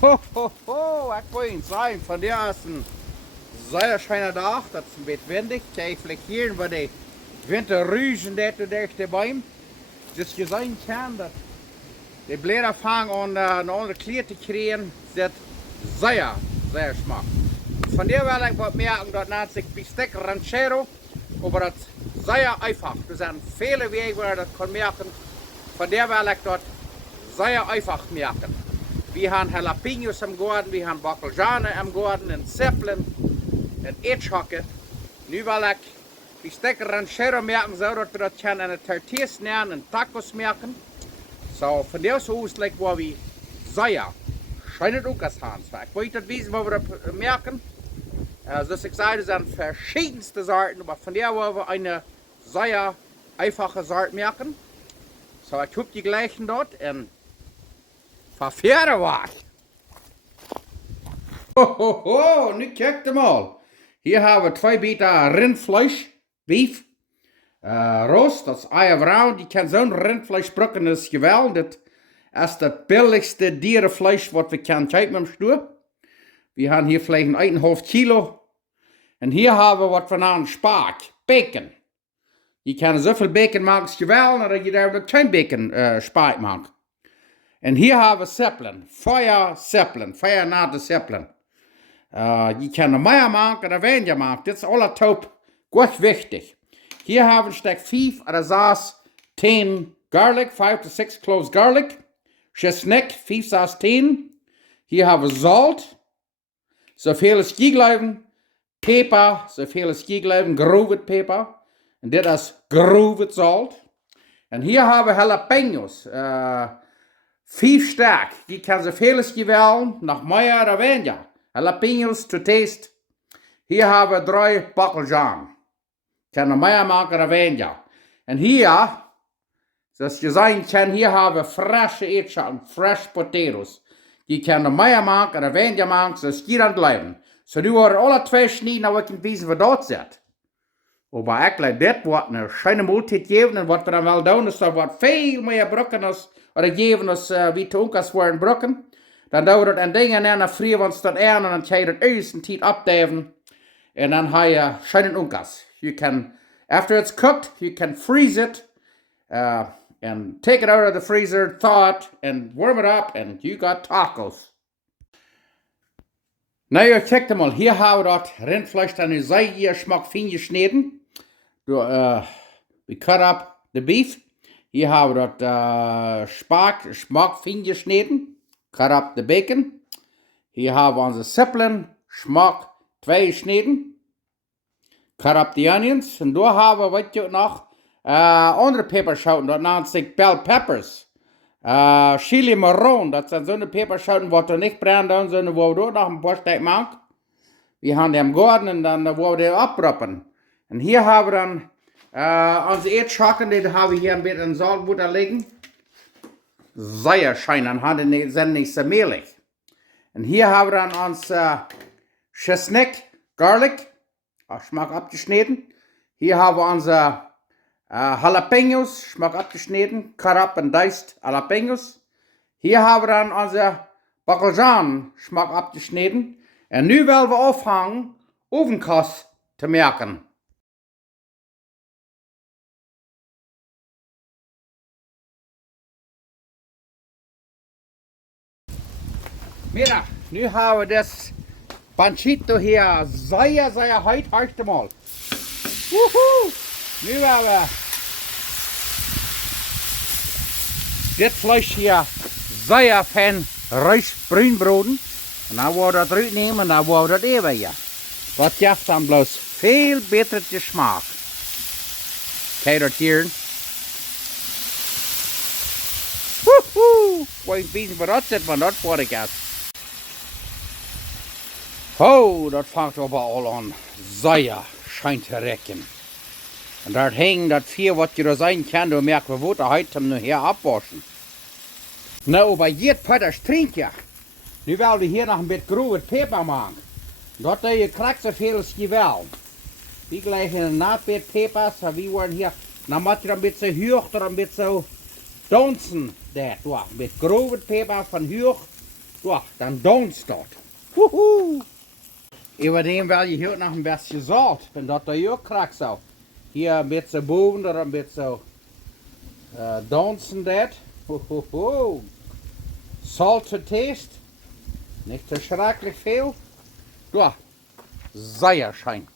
Ho, ho, ho, ik wil eens zijn. Van der ist ein sehr schöner Tag. Das ist ein bisschen windig. Kijk, hier bei den Winterrüsen, die du durch die Bäume. Das gesehen kann, dass die Blätter fangen an, eine andere Klär zu kriegen. Das ist sehr, sehr schmack. Von der will ich was merken, das nennt sich Bistec Ranchero. Aber das ist sehr einfach. Das sind viele Wege, wo man das kann merken. Von der will ich das sehr einfach merken. Wir haben Jalapenos im Garten, wir haben Bacalhausen im Garten, en Zeppelin, en Etschhacke. Nu will ich Bistec Ranchero merken, so dass wir das in eine Tortillas nehmen, en Tacos merken. So, von der aus like, wo wir sehr schöne Ukas haben. Ich wollte das wissen, wo wir das merken. Dus ich sage, das sind verschiedenste Sorten, aber von der wo wir eine sehr einfache Sorte merken. So, ich habe die gleichen dort und verfähre was. Ho, ho, ho, nu kijk mal. Hier haben wir 2 Biter Rindfleisch, Beef. Rost, das ist Eierbraun, die kann so ein Rindfleisch brücken, das ist geweldig. Das ist das billigste Dierenfleisch, was wir können kaufen im Stuhl. Wir haben hier vielleicht 1,5 Kilo. Und hier haben wir was von einem Spark, Bacon. Je kan so viel Bacon machen, als je wil, oder je darf noch kein Bacon Spark machen. Und hier haben wir Zeppelin, feuernate Zeppelin. Je kann noch mehr machen oder weniger machen, das ist alles top, gut wichtig. Hier haben wir Stück 5 oder 6, 10 Garlic, 5 to 6 cloves Garlic. Chesnick, 5, 6, 10. Hier haben wir Salz, so viel es bleiben. Peper, so viel es bleiben, grooved Peper. Und das ist grooved Salz. Und hier haben wir Jalapenos, 5 Stück. Die kann so viel es wählen, noch mehr oder weniger. Jalapenos to taste. Hier haben wir 3 Bacalhausen. Kann noch mehr machen oder weniger. Und hier, das je sein kann, hier haben wir frische Erbsen, fresh Potatoes. Die kann noch mehr machen oder weniger machen, so es geht dann bleiben. So nu worden alle 2 schneiden, aber ich kann wissen, was dort sind. Aber ich glaube, das wird eine schöne Multit geben, und was wir dann wel doen, ist, dass wir viel mehr brücken, oder geben, als wie zu uns worden brücken. Dann dauert das ein Ding, und dann frieren wir uns das an, und dann kann je das aus und Tiet abdeven. Und dann habe je schöne Unkas. You can, after it's cooked, you can freeze it, and take it out of the freezer, thaw it, and warm it up, and you got tacos. Na ja, check mal, hier haben wir das Rindfleisch dann sehr schmackfein geschnitten. We cut up the beef. Hier haben wir das schmackfein geschnitten. Cut up the bacon. Hier haben wir unsere Zeppelin, Schmack 2 geschnitten. Cut up the onions. Und da haben wir, weißt du noch, andere Peperschoten, das nennt sich Bell Peppers. Chili Marron, das sind so eine Peperschoten, die du nicht brennen, sondern wo du noch ein paar Stück machst. Wir haben die im Garten und dann wo wir die abruppen. Und hier haben wir dann unsere Erdschachteln, die haben wir hier ein bisschen in Salzbutter liegen. Sehr schön, dann sind nicht so mehlig. Und hier haben wir dann unser Chesnick, Garlic, Schmack abgeschnitten. Hier haben wir unser Jalapenos, Schmack abgeschnitten, cut up and diced Jalapenos. Hier haben wir dann unser Bacalhausen, Schmack abgeschnitten. Und nu wollen wir aufhängen, Ofenkost zu merken. Mira, nu haben wir das Panchito hier sehr, sehr heiß, heute mal. Wuhu! Nu hebben we dit Fleisch hier sehr fein bruin broden. En dan worden we dat eruit nemen en dan worden we dat even hier. Dat geeft dan bloos veel beter smaak. Kijk dat hier. Woehoe! Ik weet niet waar dat zit, maar dat wordt ik uit. Oh, dat vangt aber al aan sehr schijn te rekken. Und dort hängt das viel, was je da sein kann, du merkst, wir wollen heute nur hier abwaschen. Na, aber jetzt Vater trinkt ja. Nu wollen wir hier noch ein bisschen grobe Peper machen. Dort je kriegt so viel als je will. Wie gleich in den Nahtbett Peper, so wie wollen hier, dann macht ihr ein bisschen höher oder ein bisschen dunsen. Das, mit grobe Peper von höher Ja, dann donst dat. Woehoe! Über dem weil je hier noch ein bisschen Salz, wenn das da hier krak so. Hier ein bisschen boven, da ein bisschen donsen dat. Hohoho! Salt to taste. Nicht so schrecklich viel. Ja, sehr schön.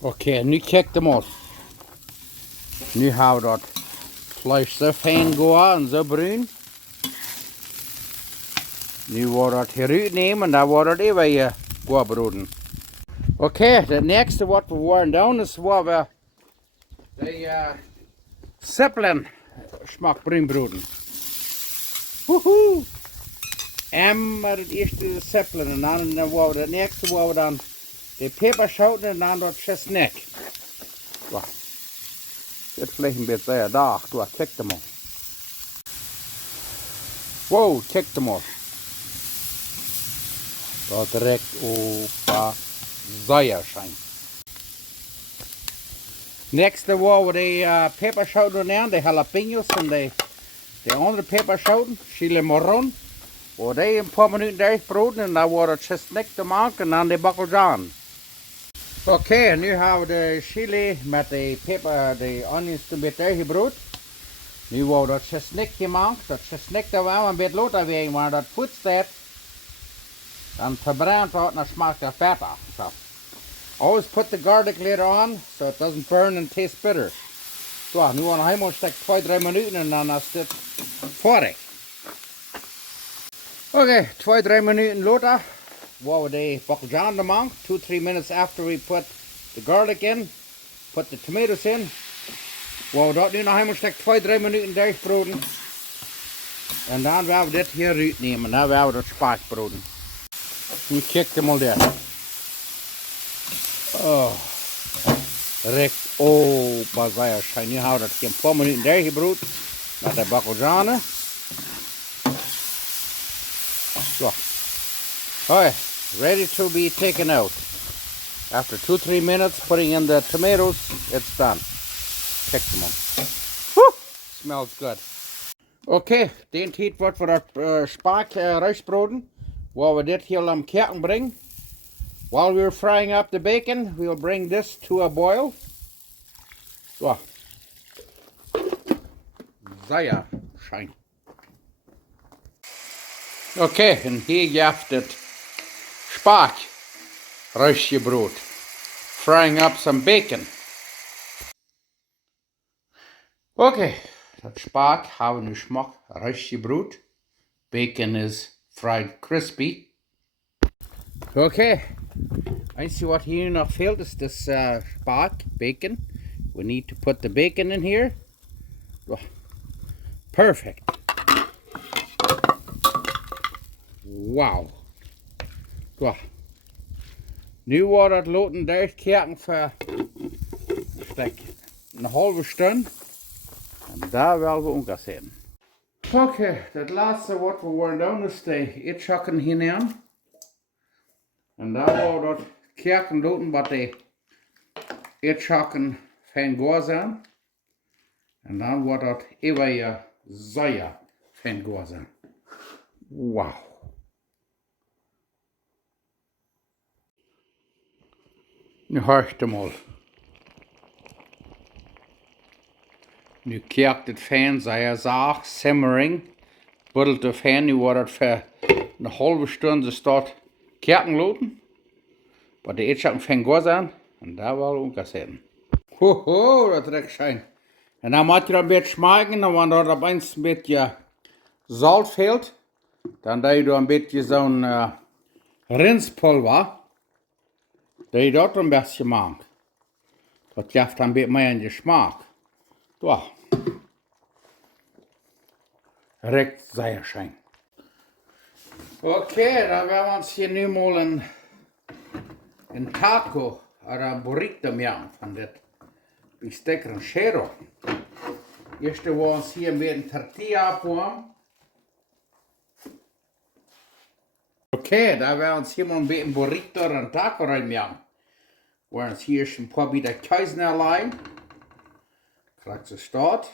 Okay, nu kijk de mal. Nu haben wir das Fleisch so fein geworden und so bruin. Nu wordt dat hieruit nemen en dan wordt het even hier gebroden. Okay, das nächste wat we worden doen is waar we de Zeppelin smaak bruin broeden. Woehoe! Maar het eerste de Zeppelin en dan waar we het nächste waar we dan de peperschoten en dan dat chestnut. Wow. Dit vielleicht een beetje sehr da. Du, kijk de mal. Wow, kijk de mal. Dat direct over sehr schön. Nächste waar we de peperschoten nemen, de jalapenos en de andere peperschoten, chile marron. Och det är en paar minuter där broden och där var det chestnut och mak och dann de bacaljan. Okej, nu har vi det chili med de pepper, de onions och bit där brod. Nu var det chestnut i mak, det chestnut där var man bit låta vi var det putstet. Den förbränt och när smakar feta. So always put the garlic later on so it doesn't burn and taste bitter. Så nu har jag hemma stekt 2-3 minuter och dann är det färdigt. Okay, 2-3 minuten later, what would they bacaljan the monk? 2-3 minutes after we put the garlic in, put the tomatoes in. What would that nu nog helemaal stek 2-3 minuten durchbroden. En dan gaan we dit hier uitnemen, dan gaan we dat spaak broden. Nu kijk je maar daar. Oh, recht opa zeer schijn. Nu houden we dat geen paar minuten durchgebroed met de bacaljanen. So, alright, ready to be taken out. After 2-3 minutes, putting in the tomatoes, it's done. Check them on. Whew, smells good. Okay, den tijd wordt voor dat spaak rijstbroden. While we dit hier am kerken brengen. While we're frying up the bacon, we'll bring this to a boil. So. Sehr schön. Okay, en hier jaft het spaak rijstbrood. Frying up some bacon. Okay, dat spaak hebben we nu smaak rijstbrood. Bacon is fried crispy. Okay, I see what here nog failed is this spaak bacon. We need to put the bacon in here. Perfect. Wow. Wow. Nu wordt het laten durchkerken voor een halve stunde. En daar willen we ook zien. Oké, het laatste wat we worden doen is de eetschakken hinein. En daar wordt het kerken laten wat de eetschakken fijn goor zijn. En dan wordt het even zeer fijn goor zijn. Wow. Nu hoort hem al. Nu kijkt het fijn, zei zaag, Simmering. Buddelt het fijn, nu wordt het voor een halve stunde staat kijken lopen. Maar de eetschappen fijn goed zijn. En daar wil ik ook zien. Hoho, dat is schijn. En dan moet je dat een beetje smaken. En wanneer er opeens een beetje zout fehlt, dan doe je een beetje zo'n rinspulver. Dat je dat een beetje maakt. Dat geeft een beetje meer in de smaak. Ja. Recht zeer schijn. Oké, dan gaan we ons hier nu mal een taco of een burrito maken van dit Bistec Ranchero. Eerst gaan we ons hier met een tortilla opwarmen. Oké, dan gaan we ons hier mal een beetje een burrito of een taco reinmaken. We gaan ons hier een paar beetje keizen allein. Krijgt ze start.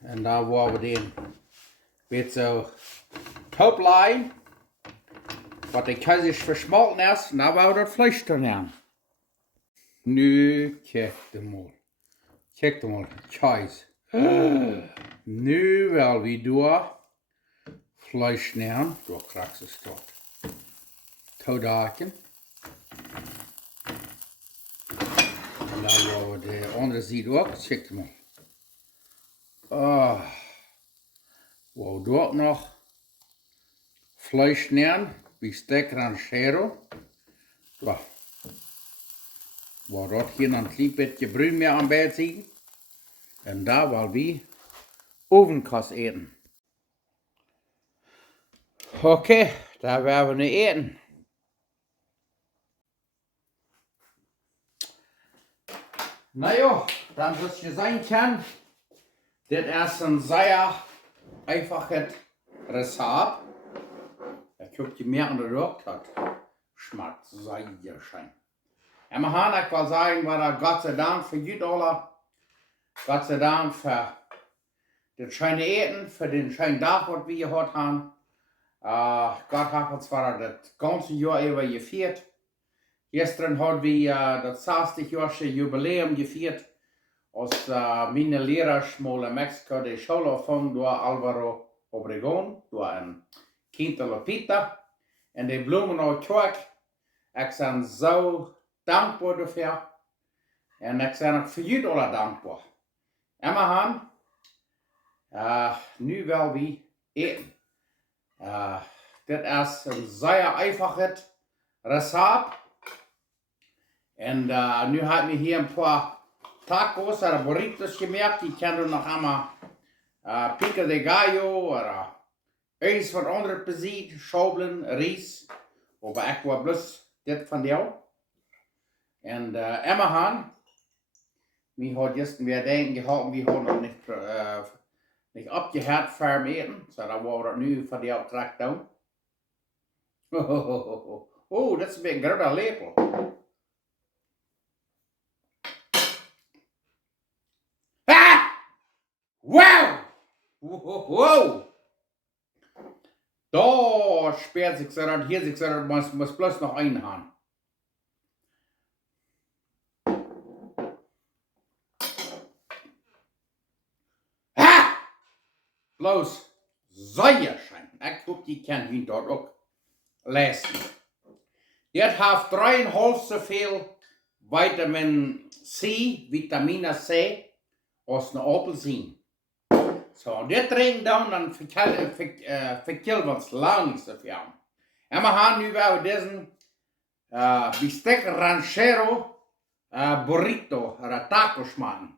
En dan gaan we den beetje zo Taublei, was der Käse verschmolzen ist, und da war das Fleisch drin. Nu, kijk de mal, Käse. Nu wel wie du Fleisch nehmen, du kriegst es dort. Taudaken. Und dann war de andere Seite ook, kijk mal. Oh. Wow, dort noch Fleisch nehmen, Bistec Ranchero. Ja. Waar dat hier een klein beetje bruin meer aan bij zien. En daar wil we ovenkast eten. Oké, daar werden we nu eten. Nou ja, dan zoals je zien kan, dit is een zeer einfaches recept. Ik heb je meer aan de rug dat schmeckt zeer schön. En we gaan ik wel zeggen, wat Gott sei Dank für jullie alle, Gott sei Dank für das schöne Eten, für den schönen Tag, was wir gehört haben. Gott hat uns zwar das ganze Jahr über gefeiert. Gestern haben wir das 60-jährige Jubiläum gefeiert, als meine Lehrer mal in Mexiko die Schule angefangen durch Alvaro Obregón, durch ein Kind der Lopita. Und die Blumen auf Tag, ich bin so dankbaar dafür. En ik ben ook voor jullie alle dankbaar. En we gaan nu wel weer eten. Dit is een zeer einfaches recept. En nu hebben we hier een paar tacos oder burritos gemerkt. Die kennen nog allemaal pico de gallo oder iets wat andere bezit. Schaubeln, rijst. Maar ik wil bloß dit van jou. En Emma Han, wir haben gestern wieder denken gehabt, wir haben noch nicht abgehört für eten, so da war das nu von der Trakt down. Oh, das ist ein großer Lepel. Ah! Wow! Wow! Da sperrt sich so, hier sich so, muss bloß noch einen haben. Bloß sehr schön. Ich glaube, die kann ihn dort auch leisten. Das hat 3,5 so viel Vitamin C, Vitamine C, als eine Apfelsine. So, und das trinken dann verkillen wir uns lang nicht so viel. Und wir haben über diesen Bistec Ranchero Burrito oder Tacos machen.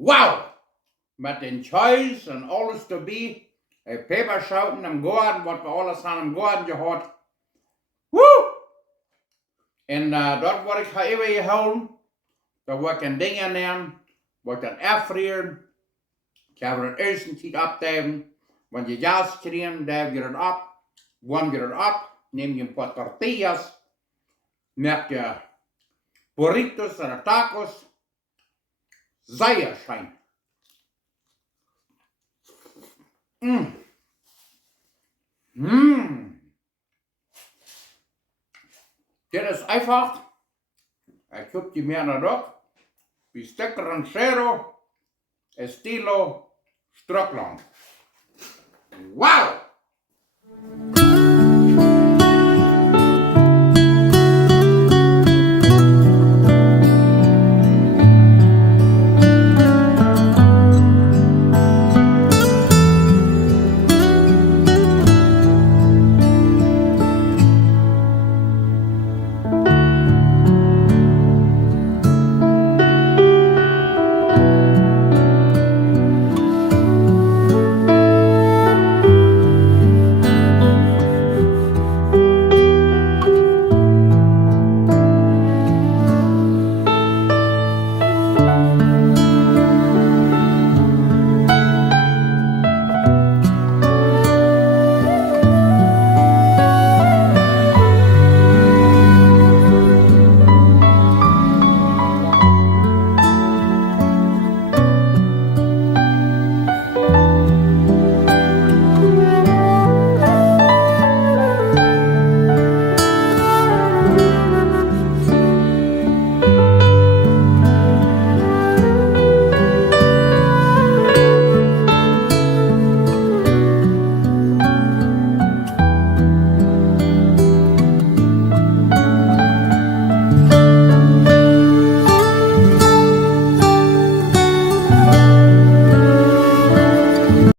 Wow! Mit den Käse und alles dabei. Peperschauten im Garten, was wir alles haben im Garten gehabt. Woo! Und dort wollte ich immer geholt. Da wollte ich ein Ding nehmen, wollte ich dann erfrieren. Ich habe das erste Zeit abgeben. Wenn die Gas kriegen, dann geht es ab. Wann geht es ab? Nehmen die ein paar Tortillas. Mit Burritos oder Tacos. Sehr schön. Das ist einfach. Ich habe die mehr noch. Bistec Ranchero, estilo Schtrucklaunt. Wow!